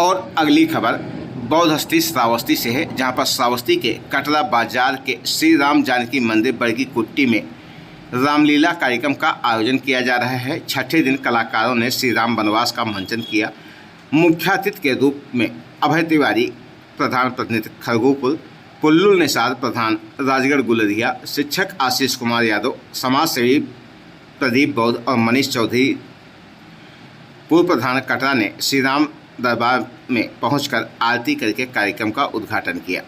और अगली खबर बौद्ध हस्ती श्रावस्ती से है, जहां पर श्रावस्ती के कटरा बाजार के श्री राम जानकी मंदिर बड़की कुट्टी में रामलीला कार्यक्रम का आयोजन किया जा रहा है। छठे दिन कलाकारों ने श्री राम वनवास का मंचन किया। मुख्य अतिथि के रूप में अभय तिवारी प्रधान प्रतिनिधि खरगोपुर, पुल्लुल निसार प्रधान राजगढ़ गुलरिया, शिक्षक आशीष कुमार यादव, समाज सेवी प्रदीप बौद्ध और मनीष चौधरी पूर्व प्रधान कटरा ने श्री राम दरबार में पहुंचकर आरती करके कार्यक्रम का उद्घाटन किया।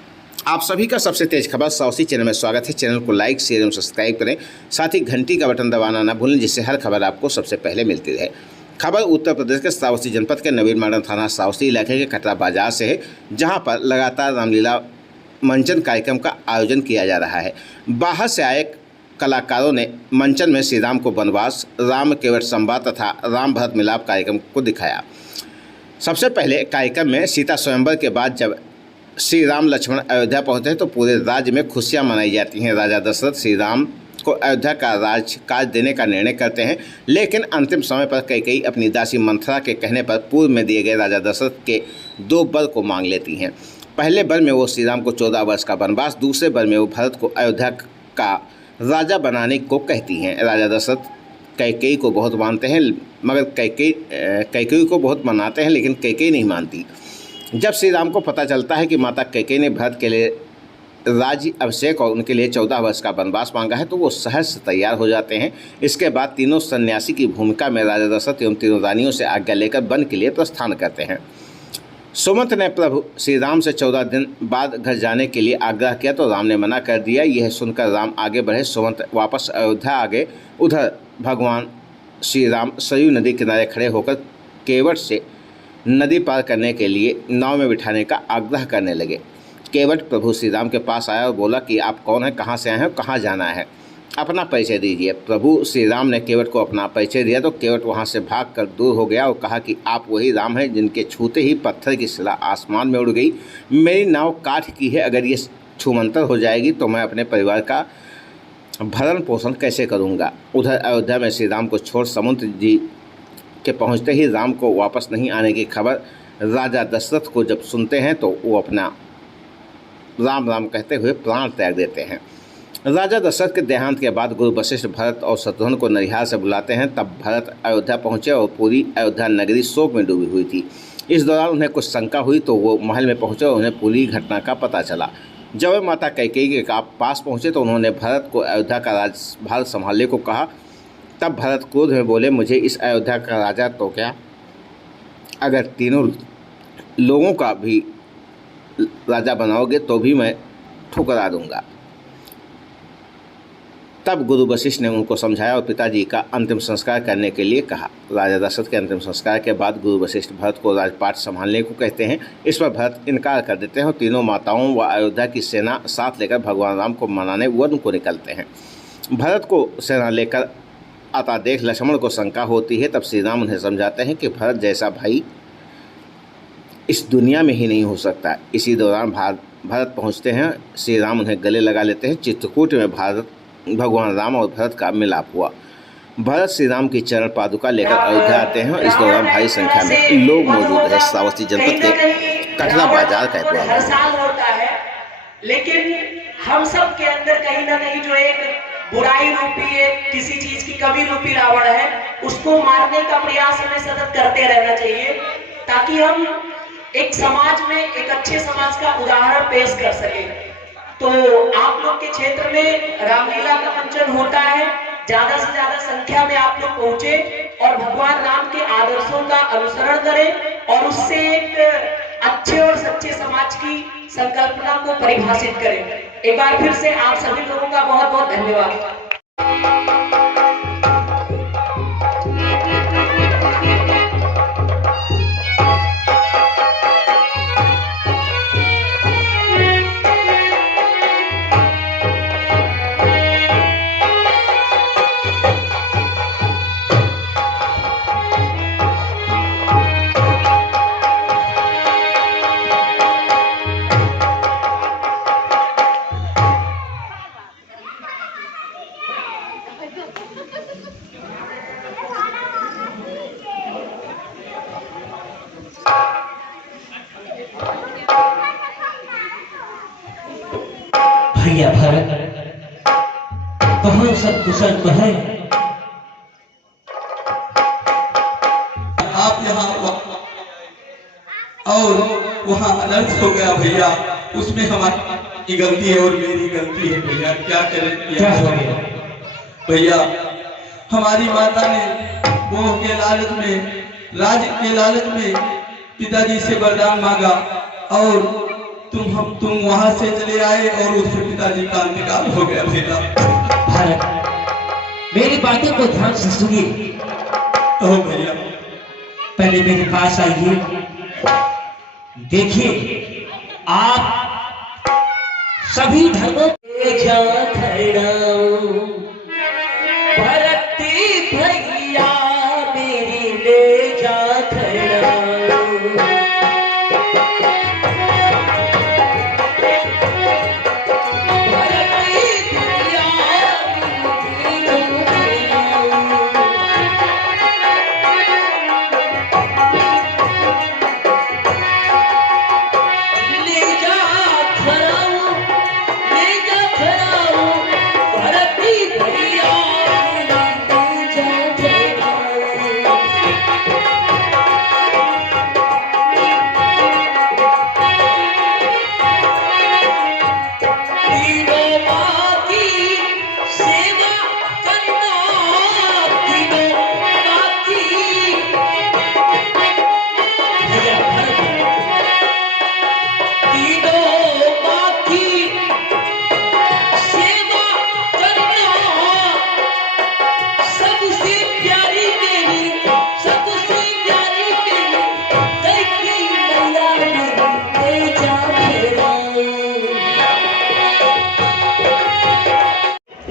आप सभी का सबसे तेज खबर श्रावस्ती चैनल में स्वागत है। चैनल को लाइक, शेयर एवं सब्सक्राइब करें, साथ ही घंटी का बटन दबाना न भूलें, जिससे हर खबर आपको सबसे पहले मिलती रहे। खबर उत्तर प्रदेश के श्रावस्ती जनपद के नवीन मॉडर्न थाना श्रावस्ती इलाके के कटरा बाजार से है, जहां पर लगातार रामलीला मंचन कार्यक्रम का आयोजन किया जा रहा है। बाहर से आए कलाकारों ने मंचन में श्री राम को वनवास, राम केवट संवाद तथा राम भरत मिलाप कार्यक्रम को दिखाया। सबसे पहले कार्यक्रम में सीता स्वयंवर के बाद जब श्री राम लक्ष्मण अयोध्या पहुंचे हैं तो पूरे राज्य में खुशियां मनाई जाती हैं। राजा दशरथ श्री राम को अयोध्या का राजकाज देने का निर्णय करते हैं, लेकिन अंतिम समय पर कैकेयी अपनी दासी मंथरा के कहने पर पूर्व में दिए गए राजा दशरथ के 2 वर को मांग लेती हैं। पहले वर में वो श्री राम को 14 वर्ष का वनवास, दूसरे वर में वो भरत को अयोध्या का राजा बनाने को कहती हैं। राजा दशरथ कैकेयी को बहुत मानते हैं, मगर कैकेयी को बहुत मनाते हैं, लेकिन कैकेयी नहीं मानती। जब श्री राम को पता चलता है कि माता कैकेयी ने भरत के लिए राज्य अभिषेक और उनके लिए 14 वर्ष का वनवास मांगा है, तो वो सहज से तैयार हो जाते हैं। इसके बाद तीनों सन्यासी की भूमिका में राजा दशरथ एवं तीनों रानियों से आज्ञा लेकर वन के लिए प्रस्थान करते हैं। सुमंत ने प्रभु श्री राम से 14 दिन बाद घर जाने के लिए आग्रह किया, तो राम ने मना कर दिया। यह सुनकर राम आगे बढ़े। सुमंत वापस अयोध्या आ गए। उधर भगवान श्री राम सरयू नदी किनारे खड़े होकर केवट से नदी पार करने के लिए नाव में बिठाने का आग्रह करने लगे। केवट प्रभु श्री राम के पास आया और बोला कि आप कौन हैं, कहाँ से आए हैं, कहाँ जाना है, अपना परिचय दीजिए। प्रभु श्री राम ने केवट को अपना परिचय दिया, तो केवट वहाँ से भागकर दूर हो गया और कहा कि आप वही राम हैं जिनके छूते ही पत्थर की शिला आसमान में उड़ गई। मेरी नाव काठ की है, अगर ये छूमंतर हो जाएगी तो मैं अपने परिवार का भरण पोषण कैसे करूँगा। उधर अयोध्या में श्री राम को छोड़ समुद्र जी के पहुँचते ही राम को वापस नहीं आने की खबर राजा दशरथ को जब सुनते हैं तो वो अपना राम राम कहते हुए प्राण त्याग देते हैं। राजा दशरथ के देहांत के बाद गुरु वशिष्ठ भरत और शत्रुघ्न को नरिहार से बुलाते हैं। तब भरत अयोध्या पहुंचे और पूरी अयोध्या नगरी शोक में डूबी हुई थी। इस दौरान उन्हें कुछ शंका हुई तो वो महल में पहुंचे और उन्हें पूरी घटना का पता चला। जब वे माता कैकेयी के पास पहुंचे तो उन्होंने भरत को अयोध्या का राजभार संभालने को कहा। तब भरत क्रोध में बोले, मुझे इस अयोध्या का राजा तो क्या, अगर तीनों लोगों का भी राजा बनाओगे तो भी मैं ठुकरा दूंगा। तब गुरु वशिष्ठ ने उनको समझाया और पिताजी का अंतिम संस्कार करने के लिए कहा। राजा दशरथ के अंतिम संस्कार के बाद गुरु वशिष्ठ भरत को राजपाट संभालने को कहते हैं। इस पर भरत इनकार कर देते हैं और तीनों माताओं व अयोध्या की सेना साथ लेकर भगवान राम को मनाने वन को निकलते हैं। भरत को सेना लेकर आता देख लक्ष्मण को शंका होती है। तब श्री राम उन्हें समझाते हैं कि भरत जैसा भाई इस दुनिया में ही नहीं हो सकता। इसी दौरान भरत पहुंचते हैं। श्री राम उन्हें गले लगा लेते हैं। चित्रकूट में भगवान राम और भरत का मिलाप हुआ। भरत श्री राम की चरण पादुका लेकर अयोध्या आते हैं और इस दौरान भारी संख्या में लोग मौजूद हैं। श्रावस्ती जनपद के कटरा बाजार का हर साल होता है, लेकिन हम सब के अंदर कहीं ना कहीं जो एक बुराई रूपी, एक किसी चीज की कमी रूपी रावण है, उसको मारने का प्रयास हमें सतत करते रहना चाहिए, ताकि हम एक समाज में, एक अच्छे समाज का उदाहरण पेश कर सके। तो आप लोग के क्षेत्र में रामलीला का मंचन होता है, ज्यादा से ज्यादा संख्या में आप लोग पहुंचे और भगवान राम के आदर्शों का अनुसरण करें और उससे एक अच्छे और सच्चे समाज की संकल्पना को परिभाषित करें। एक बार फिर से आप सभी लोगों का बहुत बहुत धन्यवाद। भैया भरत, कहाँ सब कुशल तो है? आप यहाँ और वहाँ अनर्थ हो गया भैया, उसमें हमारी गलती है और मेरी गलती है भैया। क्या करें? क्या हो गया भैया, हमारी माता ने मोह के लालच में, राज के लालच में पिताजी से वरदान मांगा और तुम वहां से चले आए और उससे पिताजी का इंतकाल हो गया भैया। भारत, मेरी बातों को ध्यान से सुनिए। ओ भैया, पहले मेरे पास आइए। देखिए, आप सभी धर्मों के जा खड़ाऊं, भरती भैया मेरी ले जा खड़ाऊं। भरती भैया मेरी ले जा खड़ाऊं, ले जा खड़ाऊं, भरती भैया मेरी ले जा खड़ाऊं। तीनों माँ की सेवा करना, तीनों माँ की भैया तीनों माँ की सेवा करना, सबसे प्यारी मेरी, सबसे प्यारी मेरी लड़की मैया मेरी ले जा खड़ाऊं।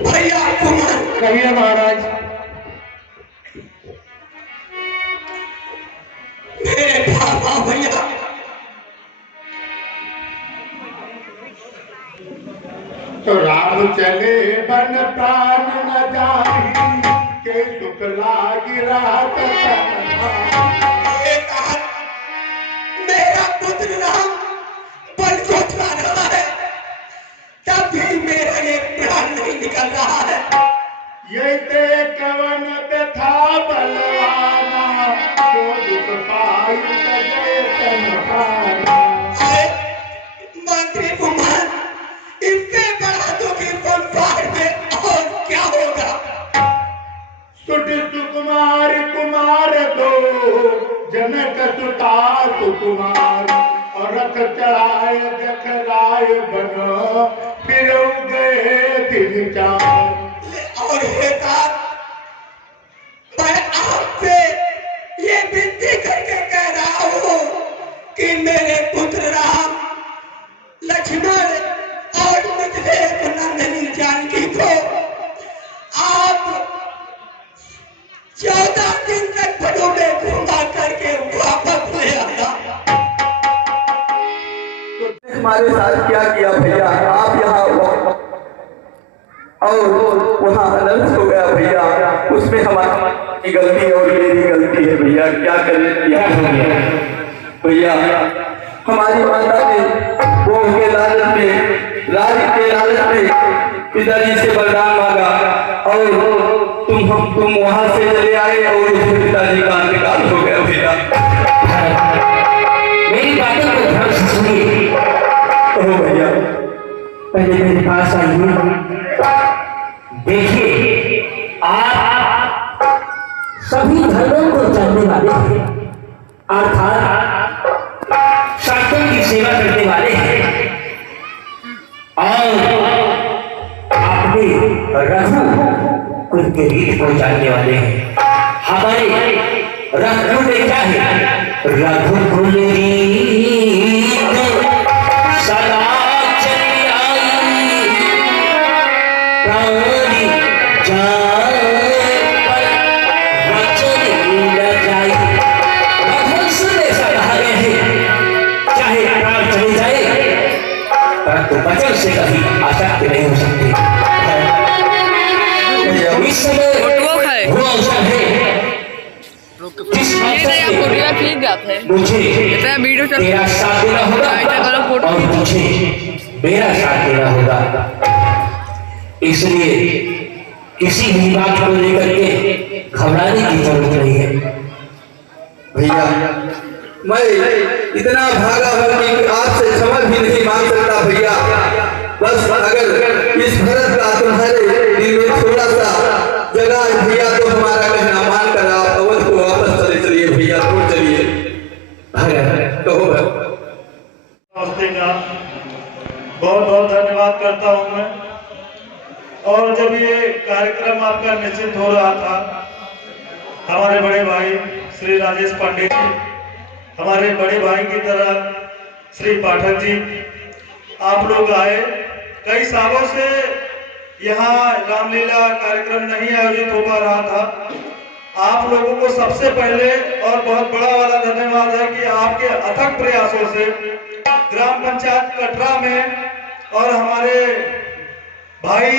भैया कुमार, कहिए महाराज। मेरे बाबा भैया, तो राम चले बन प्राण न जाहि, के सुख लागी रात ये कहा मेरा पुत्र राम बन को खा रहा है, तब भी मेरा ये प्राण नहीं निकल रहा है। ये ते कवन व्यथा बलवाना, जो दुख पाई सजे तनहाना। अरे मंत्री कुमार, इससे बड़ा दुखी संसार में और क्या होगा? सुट सुकुमार कुमार दो, जनक सुता सुकुमार, और रथ चढ़ाए जखराय बन, फिर गए दिन चार। और हे तात, मैं आपसे ये विनती करके कह रहा हूँ कि मेरे पुत्र राम, लक्ष्मण और मुझे नंदनी जानकी को आप 14 दिन तक वनों में घुमा करके वापस ले आना। हमारे साथ क्या किया भैया? आप यहाँ और वहाँ अनर्थ हो गया भैया, उसमें हमारी गलती और मेरी गलती है भैया। क्या करें? क्या हो गया भैया? हमारी माता ने मोह के लालच में, राज के लालच में पिताजी से वरदान मांगा और तुम वहाँ से चले आए और उसके पिताजी का इंतकाल हो गया भैया। मेरी बातों को ध्यान से सुनिए। ओ भैया, पहले मेरे पास आइए। देखिए, आप सभी धर्मों को जानने वाले हैं, अर्थात शास्त्रों की सेवा करने वाले हैं और अपने रघु कुल के रीत को जानने वाले हैं। हमारे रघु ने क्या है? रघुकुल रीत सदा चली आई, प्राणी जाए पर वचन न जाए। रघुवंश में ऐसा कहा गया है, चाहे प्राण चली जाए परंतु वचन से कभी आसक्त नहीं हो सकते। इस समय वो अवसर है जिस अवसर से मुझे तेरा साथ देना होगा और तुझे मेरा साथ देना होगा। इसलिए किसी भी बात को लेकर के घबराने की जरूरत नहीं है। भैया मैं इतना भागा हूँ कि आपसे क्षमा भी नहीं मांग सकता भैया। बस अगर इस भरत का तुम्हारे दिल में थोड़ा सा जगह है भैया तो हमारा कहना मान कर आप अवध को वापस चले चलिए भैया, दूर चलिए। कहो नमस्ते का बहुत बहुत धन्यवाद करता हूँ मैं। और जब ये कार्यक्रम आपका निश्चित हो रहा था, हमारे बड़े भाई श्री राजेश पांडे जी, हमारे बड़े भाई की तरह श्री पाठक जी, आप लोग आए। कई सालों से यहाँ रामलीला कार्यक्रम नहीं आयोजित हो पा रहा था। आप लोगों को सबसे पहले और बहुत बड़ा वाला धन्यवाद है कि आपके अथक प्रयासों से ग्राम पंचायत कटरा में और हमारे भाई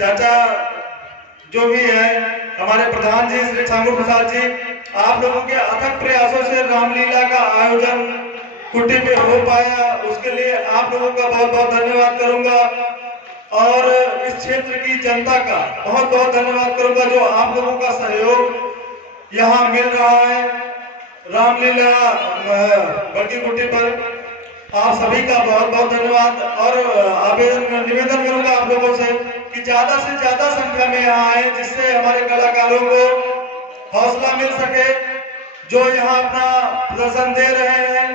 चाचा जो भी है, हमारे प्रधान जी श्री छांगू प्रसाद जी, आप लोगों के अथक प्रयासों से रामलीला का आयोजन कुट्टी पे हो पाया। उसके लिए आप लोगों का बहुत बहुत धन्यवाद करूंगा और इस क्षेत्र की जनता का बहुत बहुत धन्यवाद करूंगा जो आप लोगों का सहयोग यहाँ मिल रहा है रामलीला बड़की कुट्टी पर। आप सभी का बहुत बहुत धन्यवाद और निवेदन करूंगा आप लोगों से कि ज्यादा से ज्यादा संख्या में यहाँ आए, जिससे हमारे कलाकारों को हौसला मिल सके जो यहाँ अपना प्रदर्शन दे रहे हैं।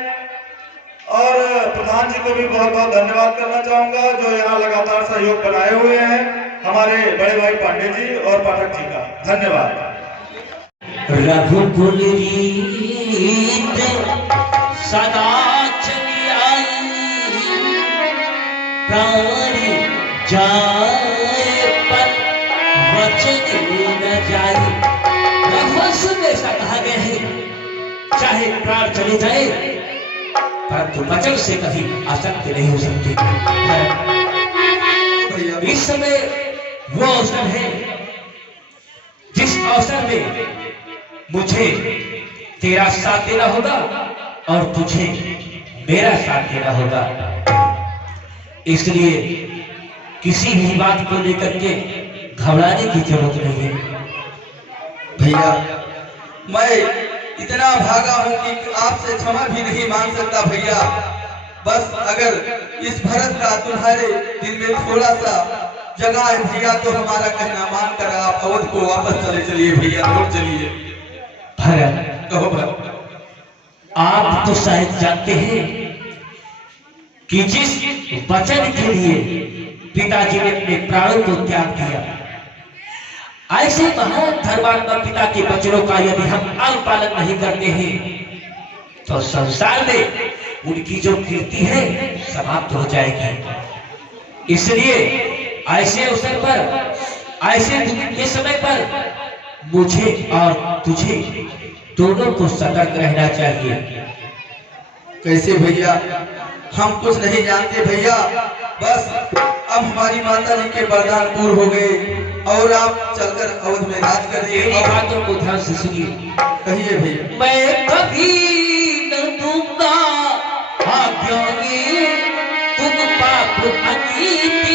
और प्रधान जी को भी बहुत बहुत धन्यवाद करना चाहूंगा जो यहाँ लगातार सहयोग बनाए हुए हैं, हमारे बड़े भाई पांडे जी और पाठक जी का धन्यवाद। रघुकुल रीत सदा चली आई, प्राण जाए पर वचन न जाए। रघुवंश में ऐसा कहा गया है, चाहे प्राण चले जाए परंतु वचन से कभी आसक्ति नहीं हो सकती। इस समय वो अवसर है जिस अवसर में मुझे तेरा साथ देना होगा और तुझे मेरा साथ देना होगा। इसलिए किसी भी बात को लेकर के घबराने की जरूरत नहीं है। भैया मैं इतना भागा हूँ कि आपसे क्षमा भी नहीं मांग सकता भैया। बस अगर इस भरत का तुम्हारे दिल में थोड़ा सा जगह है भैया तो हमारा कहना मान कर आप अवध को वापस चले चलिए भैया, दूर चलिए। भरत, कहो भरत, आप तो शायद जानते हैं कि जिस वचन के लिए पिताजी ने अपने प्राणों को त्याग दिया, ऐसे महान धर्मात्मा पिता के वचनों का यदि हम अंग पालन नहीं करते हैं तो संसार में उनकी जो कीर्ति है समाप्त हो जाएगी। इसलिए ऐसे अवसर पर, ऐसे दुख के समय पर मुझे और तुझे दोनों को सतर्क रहना चाहिए। कैसे भैया, हम कुछ नहीं जानते भैया। बस अब हमारी माता जी के वरदान पूर्ण हो गए और आप चलकर अवध में राज करिए। बातों को ध्यान से सुनिए। कहिए भैया। मैं कभी न दूंगा आज्ञानी तुम पाप अनीति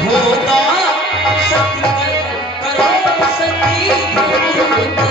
होगा सत्य करो सती